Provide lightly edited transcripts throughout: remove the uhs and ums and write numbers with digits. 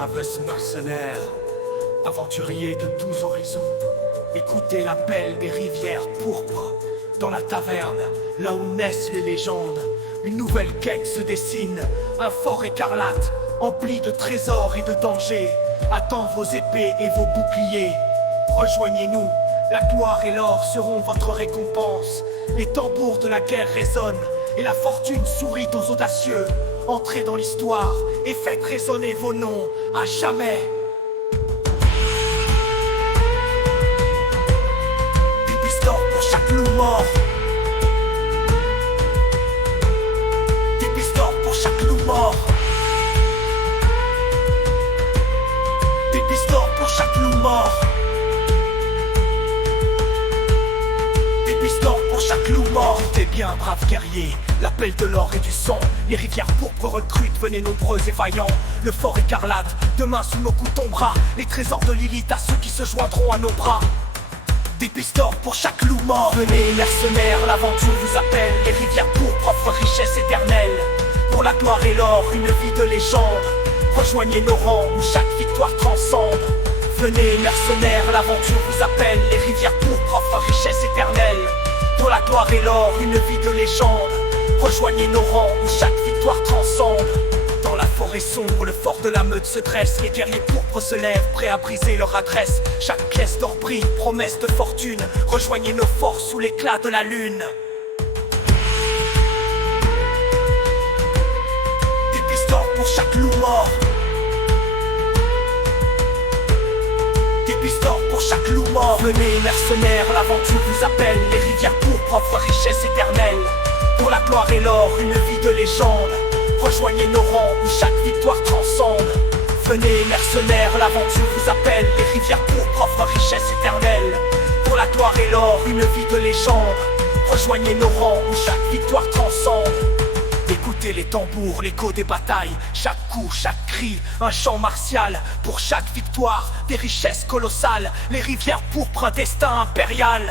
braves mercenaires, aventuriers de tous horizons, écoutez l'appel des rivières pourpres. Dans la taverne, là où naissent les légendes, une nouvelle quête se dessine. Un fort écarlate, empli de trésors et de dangers, attend vos épées et vos boucliers. Rejoignez-nous, la gloire et l'or seront votre récompense. Les tambours de la guerre résonnent, et la fortune sourit aux audacieux. Entrez dans l'histoire et faites résonner vos noms à jamais. Des pistons pour chaque loup mort. Des pistons pour chaque loup mort. Des pistons pour chaque loup mort. Des pistons pour chaque loup mort. Écoutez bien, braves guerriers, l'appel de l'or et du sang. Les rivières pourpres recrutent, venez nombreux et vaillants. Le fort écarlate, demain sous nos coups tombera. Les trésors de Lilith à ceux qui se joindront à nos bras. Des pistons pour chaque loup mort. Venez mercenaires, l'aventure vous appelle. Les rivières pourpres offrent richesse éternelle. Pour la gloire et l'or, une vie de légende. Rejoignez nos rangs où chaque victoire transcende. Venez mercenaires, l'aventure vous appelle. Les rivières pourpres offrent richesse éternelle. Pour la gloire et l'or, une vie de légende. Rejoignez nos rangs où chaque victoire transcende. Dans la forêt sombre, le fort de la Meute se dresse. Les guerriers pourpres se lèvent, prêts à briser leur adresse. Chaque pièce d'or brille, promesse de fortune. Rejoignez nos forces sous l'éclat de la lune. Des pistons pour chaque loup mort. Des pistons pour chaque loup mort. Venez mercenaires, l'aventure vous appelle. Les rivières pourpres offrent richesse éternelle. Pour la gloire et l'or, une vie de légende. Rejoignez nos rangs où chaque victoire transcende. Venez mercenaires, l'aventure vous appelle. Les rivières pourpres offrent richesse éternelle. Pour la gloire et l'or, une vie de légende. Rejoignez nos rangs où chaque victoire transcende. Écoutez les tambours, l'écho des batailles. Chaque coup, chaque cri, un chant martial. Pour chaque victoire, des richesses colossales. Les rivières pourpres, un destin impérial.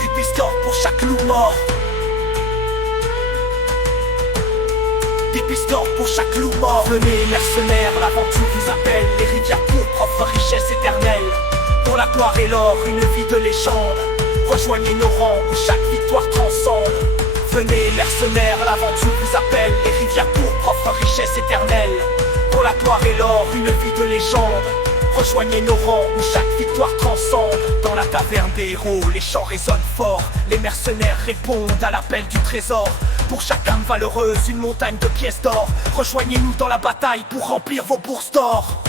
Des pistons pour chaque loup mort. Des pistons pour chaque loup mort. Venez mercenaires, l'aventure vous appelle. Les rivières pourpres offrent richesse éternelle. Pour la gloire et l'or, une vie de légende. Rejoignez nos rangs où chaque victoire transcende. Venez mercenaires, l'aventure vous appelle. Les rivières pourpres offrent richesse éternelle. Pour la gloire et l'or, une vie de légende. Rejoignez nos rangs où chaque victoire transcende. Dans la taverne des héros, les chants résonnent fort. Les mercenaires répondent à l'appel du trésor. Pour chaque âme valeureuse, une montagne de pièces d'or. Rejoignez-nous dans la bataille pour remplir vos bourses d'or.